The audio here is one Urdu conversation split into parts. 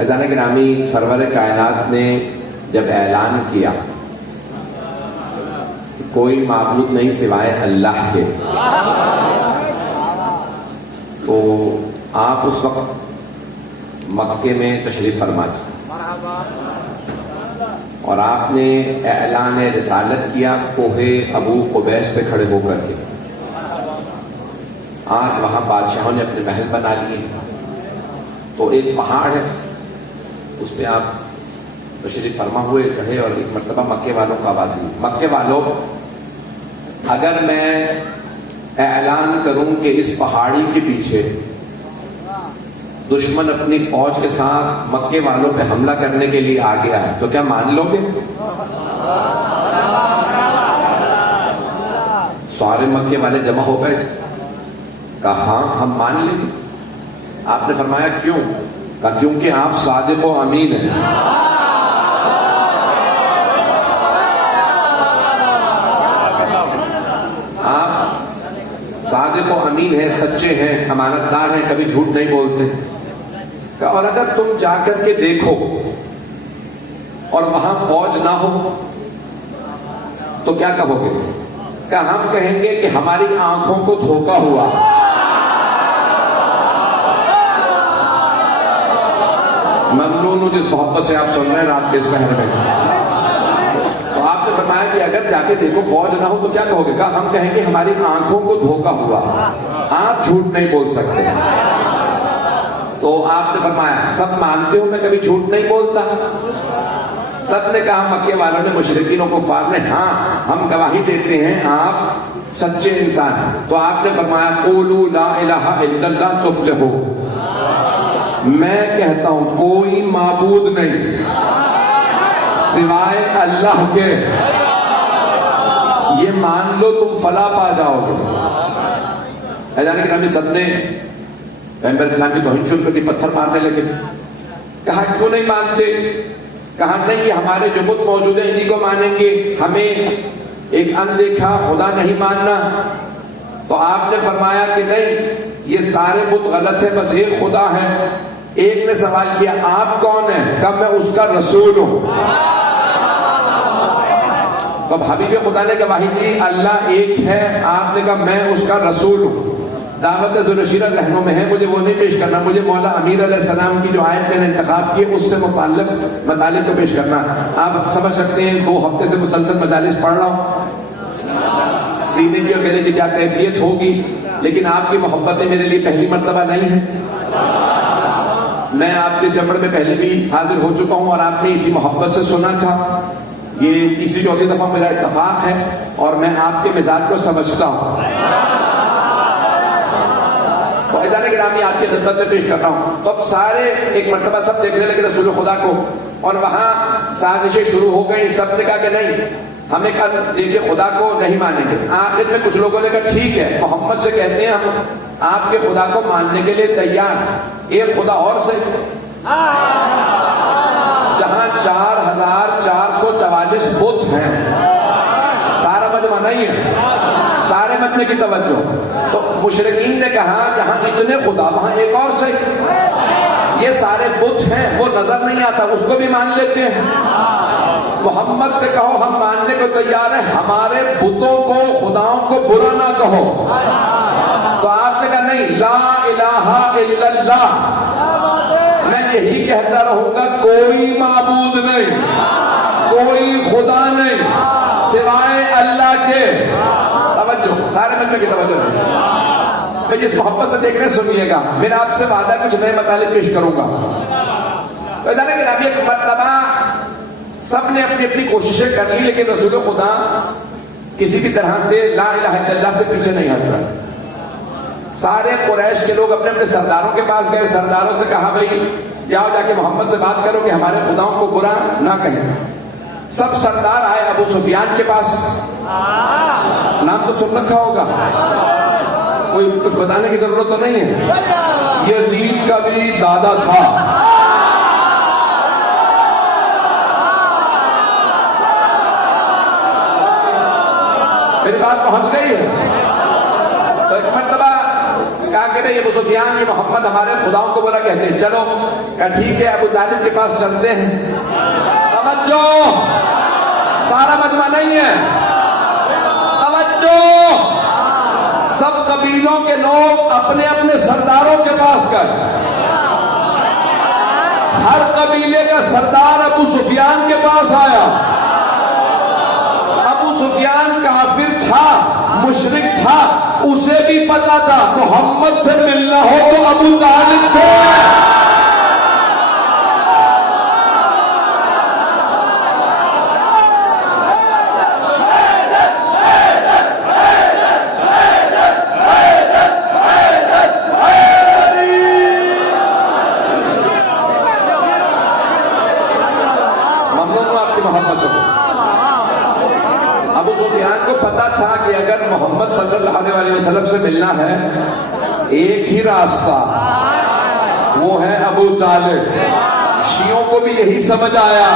اذان گرامی، سرور کائنات نے جب اعلان کیا کہ کوئی معبود نہیں سوائے اللہ کے، تو آپ اس وقت مکے میں تشریف فرما تھے اور آپ نے اعلان رسالت کیا کوہ ابو قبیس پہ کھڑے ہو کر کے۔ آج وہاں بادشاہوں نے اپنے محل بنا لیے، تو ایک پہاڑ ہے اس پہ آپ تشریف فرما ہوئے کھڑے، اور ایک مرتبہ مکے والوں کا آواز دی، مکے والوں، اگر میں اعلان کروں کہ اس پہاڑی کے پیچھے دشمن اپنی فوج کے ساتھ مکے والوں پہ حملہ کرنے کے لیے آ گیا ہے تو کیا مان لو گے؟ سارے مکے والے جمع ہو گئے تھے، کہا ہاں ہم مان لیں گے۔ آپ نے فرمایا کیوں؟ کہا کیونکہ آپ صادق و امین ہیں۔ آپ صادق و امین ہیں، سچے ہیں، امانت دار ہیں، کبھی جھوٹ نہیں بولتے۔ کہا اور اگر تم جا کر کے دیکھو اور وہاں فوج نہ ہو تو کیا کہو گے؟ کہا ہم کہیں گے کہ ہماری آنکھوں کو دھوکا ہوا۔ ممنون ہوں جس محبت سے آپ سن رہے ہیں رات کے اس پہر میں۔ تو آپ نے فرمایا کہ اگر جا کے دیکھو فوج نہ ہو تو کیا کہو گے؟ کہا ہم کہیں گے ہماری آنکھوں کو دھوکا ہوا، آپ جھوٹ نہیں بول سکتے۔ تو آپ نے فرمایا سب مانتے ہو میں کبھی جھوٹ نہیں بولتا؟ سب نے کہا، مکے والوں نے، مشرکین و کفار نے، ہاں ہم گواہی دیتے ہیں آپ سچے انسان ہیں۔ تو آپ نے فرمایا قولوا لا الہ الا اللہ تفلحوا، میں کہتا ہوں کوئی معبود نہیں سوائے اللہ کے، یہ مان لو تم فلاح پا جاؤ گے۔ اذان گرامی، سب نے پیغمبر اسلام کی توہین شروع کر دی، پتھر مارنے لگے۔ کہا کیوں نہیں مانتے؟ کہا نہیں، یہ ہمارے جو بت موجود ہیں انہی کو مانیں گے، ہمیں ایک اندیکھا خدا نہیں ماننا۔ تو آپ نے فرمایا کہ نہیں، یہ سارے بت غلط ہیں، بس ایک خدا ہے۔ ایک نے سوال کیا آپ کون ہیں؟ کہا میں اس کا رسول ہوں۔ تو حبیب خدا نے گواہی دی اللہ ایک ہے، آپ نے کہا میں اس کا رسول ہوں۔ دعوت ذوالشیرہ ذہنوں میں ہے، مجھے وہ نہیں پیش کرنا، مجھے مولا امیر علیہ السلام کی جو آیت میں نے انتخاب کی اس سے متعلق مطالب کو پیش کرنا۔ آپ سمجھ سکتے ہیں 2 ہفتے سے مسلسل مجالس پڑھ رہا ہوں، سینے کی اور گلے کی کیا کیفیت ہوگی، لیکن آپ کی محبتیں میرے لیے پہلی مرتبہ نہیں ہیں۔ میں آپ کے چمڑ میں پہلے بھی حاضر ہو چکا ہوں اور آپ نے اسی محبت سے سنا تھا، یہ تیسری چوتھی دفعہ میرا اتفاق ہے اور میں آپ کے مزاج کو سمجھتا ہوں۔ تو اذان گرامی آپ کی خدمت میں پیش کر رہا ہوں۔ تو اب سارے ایک مرتبہ سب دیکھنے لگے رسول خدا کو، اور وہاں سازشیں شروع ہو گئی۔ سب نے کہا کہ نہیں، ہمیں دیکھیے خدا کو نہیں مانیں گے۔ آخر میں کچھ لوگوں نے کہا ٹھیک ہے، محمد سے کہتے ہیں ہم آپ کے خدا کو ماننے کے لیے تیار، ایک خدا اور سے، جہاں 4444 بت ہیں، سارا مجمع نہیں ہے، سارے مجمع کی توجہ۔ تو مشرکین نے کہا جہاں اتنے خدا وہاں ایک اور سے، یہ سارے بت ہیں، وہ نظر نہیں آتا، اس کو بھی مان لیتے ہیں۔ محمد سے کہو ہم ماننے کو تیار ہیں، ہمارے بتوں کو خداؤں کو برا نہ کہو۔ تو آپ نے کہا نہیں، لا الہ الا اللہ، میں یہی کہتا رہوں گا کوئی معبود نہیں، کوئی خدا نہیں سوائے اللہ کے۔ توجہ، سارے مجمع کی توجہ ہے۔ میں جس محبت سے دیکھ رہے سنیے گا، میرا آپ سے وعدہ کچھ نئے مطالب پیش کروں گا۔ تو جانے کہ نبی ایک مرتبہ سب نے اپنی اپنی کوششیں کر لی، لیکن رسول خدا کسی بھی طرح سے لا الہ الا اللہ سے پیچھے نہیں ہٹ رہا۔ سارے قریش کے لوگ اپنے اپنے سرداروں کے پاس گئے، سرداروں سے کہا بھائی جاؤ جا کے محمد سے بات کرو کہ ہمارے خداؤں کو برا نہ کہیں۔ سب سردار آئے ابو سفیان کے پاس، نام تو سن رکھا ہوگا، کوئی کچھ بتانے کی ضرورت تو نہیں ہے، یزید کا بھی دادا تھا۔ میری بات پہنچ گئی ہے؟ تو ایک مرتبہ کہا کہ بھئی ابو سفیان یہ محمد ہمارے خداؤں کو برا کہتے ہیں، چلو کہا ٹھیک ہے ابو طالب کے پاس چلتے ہیں۔ توجہ، سارا مجمع نہیں ہے، توجہ، سب قبیلوں کے لوگ اپنے اپنے سرداروں کے پاس گئے۔ ہر قبیلے کا سردار ابو سفیان کے پاس آیا۔ ابو سفیان کافر تھا، مشرک تھا، اسے بھی پتا تھا محمد سے ملنا ہو تو ابو طالب سے۔ ابو سفیان کو پتا تھا کہ اگر محمد صلی اللہ علیہ وسلم سے ملنا ہے ایک ہی راستہ، وہ ہے ابو طالب۔ شیعوں کو بھی یہی سمجھ آیا،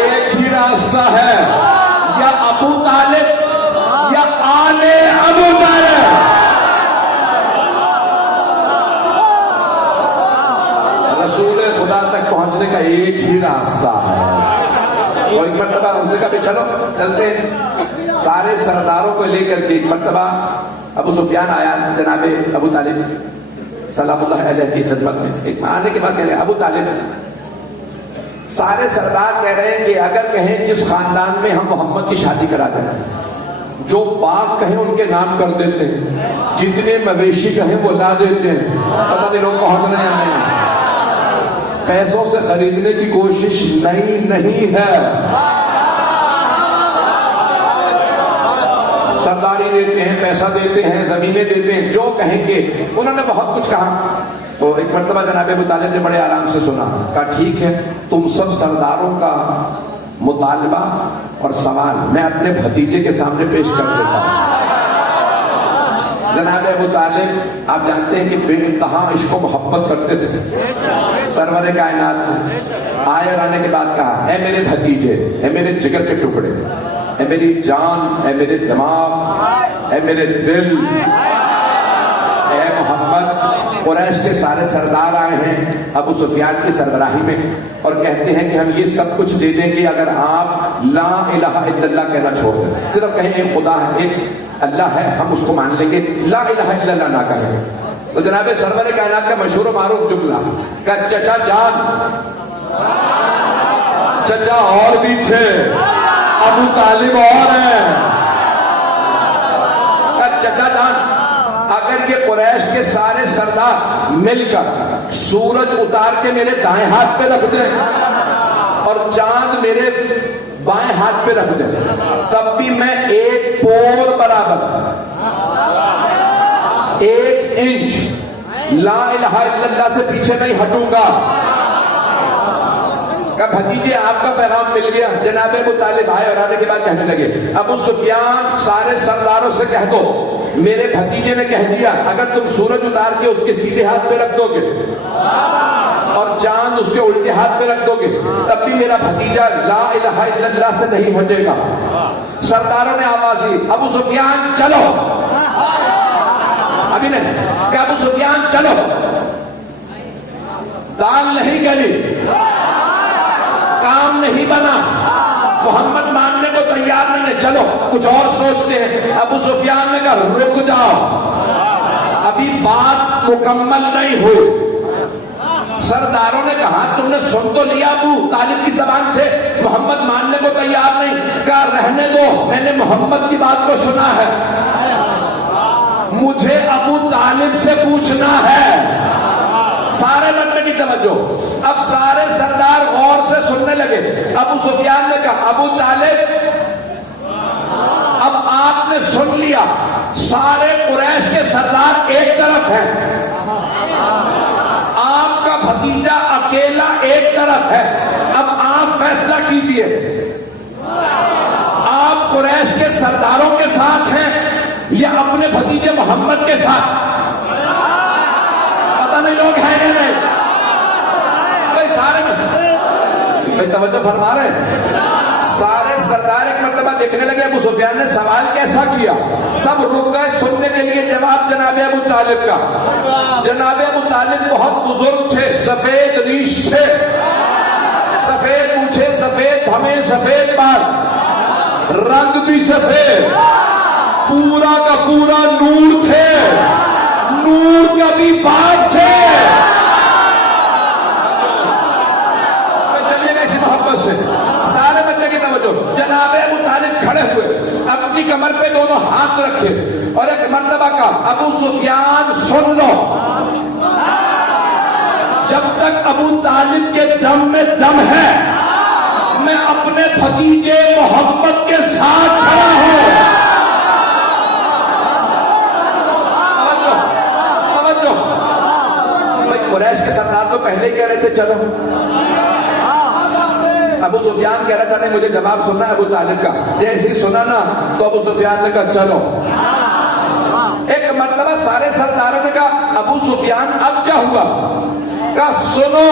ایک ہی راستہ ہے، یا ابو طالب یا آل ابو طالب۔ رسول خدا تک پہنچنے کا ایک ہی راستہ ہے۔ اور ایک مرتبہ اس نے کہا بھی چلو چلتے ہیں، سارے سرداروں کو لے کر کے ایک مرتبہ ابو سفیان آیا جناب ابو طالب سلام اللہ علیہ کی خدمت میں۔ ایک آنے کے بعد کہہ رہے ابو طالب، سارے سردار کہہ رہے ہیں کہ اگر کہیں جس خاندان میں ہم محمد کی شادی کرا دیں، جو باغ کہیں ان کے نام کر دیتے ہیں، جتنے مویشی کہیں وہ لا دیتے ہیں، پتہ نہیں لوگ پہنچ رہے ہیں، پیسوں سے خریدنے کی کوشش نہیں ہے، سرداری دیتے ہیں، پیسہ دیتے ہیں، زمینیں دیتے ہیں، جو کہیں گے۔ انہوں نے بہت کچھ کہا۔ تو ایک مرتبہ جناب ابو طالب نے بڑے آرام سے سنا، کہا ٹھیک ہے، تم سب سرداروں کا مطالبہ اور سوال میں اپنے بھتیجے کے سامنے پیش کر دیتا ہوں۔ جناب ابو طالب آپ جانتے ہیں کہ بے انتہا عشق و محبت کرتے تھے سرور کائنات سے۔ آئے اور آنے کے بعد کہا، اے میرے بھتیجے، اے میرے جگر کے ٹکڑے، اے میری جان، اے میرے دماغ، اے میرے دل، اے محمد، قریش کے سارے سردار آئے ہیں ابو سفیان کی سربراہی میں اور کہتے ہیں کہ ہم یہ سب کچھ دے دیں گے اگر آپ لا الہ الا اللہ کہنا چھوڑ دیں، صرف کہیں ایک خدا ہے، ایک اللہ ہے، ہم اس کو مان لیں گے، لا الہ الا اللہ نہ کہیں۔ تو جناب سرور کائنات کا مشہور و معروف جملہ کہ چچا جان، چچا اور بھی تھے، ابو طالب اور ہیں، کہ چچا جان اگر یہ قریش کے سارے سردار مل کر سورج اتار کے میرے دائیں ہاتھ پہ رکھ دیں اور چاند میرے بائیں ہاتھ پہ رکھ دیں، تب بھی میں ایک پور برابر، ایک انچ لا الہ الا اللہ سے پیچھے نہیں ہٹوں گا۔ کہ بھتیجے آپ کا پیغام مل گیا۔ جناب ابو طالب آئے اور آنے کے بعد کہنے لگے، ابو سفیان سارے سرداروں سے کہہ دو میرے بھتیجے نے کہہ دیا اگر تم سورج اتار کے اس کے سیدھے ہاتھ پہ رکھ دو گے اور چاند اس کے الٹے ہاتھ پہ رکھ دو گے تب بھی میرا بھتیجا لا الہ الا اللہ سے نہیں ہٹے گا۔ سرداروں نے آواز دی، ابو سفیان چلو، ابھی نہیں کہ ابو سفیان چلو، دال نہیں گلی، کام نہیں بنا، محمد ماننے کو تیار نہیں، چلو کچھ اور سوچتے ہیں۔ ابو سفیان نے کہا رک جاؤ، ابھی بات مکمل نہیں ہوئی۔ سرداروں نے کہا تم نے سن تو لیا ابو طالب کی زبان سے محمد ماننے کو تیار نہیں، کہا رہنے دو، میں نے محمد کی بات کو سنا ہے، مجھے ابو طالب سے پوچھنا ہے۔ سارے بندے کی توجہ، اب سارے سردار غور سے سننے لگے۔ ابو سفیان نے کہا ابو طالب اب آپ نے سن لیا، سارے قریش کے سردار ایک طرف ہیں، آپ کا بھتیجا اکیلا ایک طرف ہے، اب آپ فیصلہ کیجئے، آپ قریش کے سرداروں کے ساتھ ہیں یا اپنے بھتیجے محمد کے ساتھ؟ پتہ نہیں لوگ ہیں یا نہیں؟ بھائی سارے میں توجہ فرما رہے ہیں، سارے سردار ایک مرتبہ دیکھنے لگے ابو سفیان نے سوال کیسا کیا، سب رک گئے سننے کے لیے جواب جناب ابو طالب کا۔ جناب ابو طالب بہت بزرگ تھے، سفید ریش تھے، سفید مونچھیں، سفید بھمیں، سفید بال، رنگ بھی سفید، پورا کا پورا نور تھے، نور کا بھی باپ تھے۔ چلیے گا اسی محبت سے، سارے بچے کی توجہ۔ جناب ابو طالب کھڑے ہوئے، اپنی کمر پہ دونوں ہاتھ رکھے اور ایک مرتبہ کا ابو سفیان سن لو، جب تک ابو طالب کے دم میں دم ہے میں اپنے بھتیجے محمد کے ساتھ کھڑا ہوں۔ توجہ، قریش کے سردار تو پہلے ہی کہہ رہے تھے چلو، ابو سفیان کہہ رہا تھا نہیں مجھے جواب سننا ہے ابو طالب کا، جیسے ہی سنا نا تو ابو سفیان نے کہا چلو۔ ایک مرتبہ سارے سرداروں نے کہا ابو سفیان اب کیا ہوا؟ کہا سنو،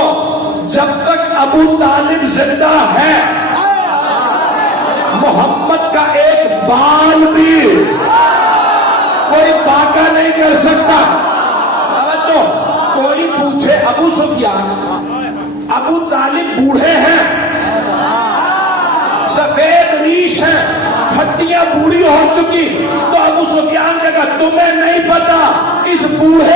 جب تک ابو طالب زندہ ہے محمد کا ایک بال بھی کوئی باقا نہیں کر سکتا۔ کوئی پوچھے ابو سفیان ابو طالب بوڑھے ہیں، سفید ریش ہے، ہڈیاں بوڑھی ہو چکی، تو ابو سفیان نے کہا تمہیں نہیں پتا اس بوڑھے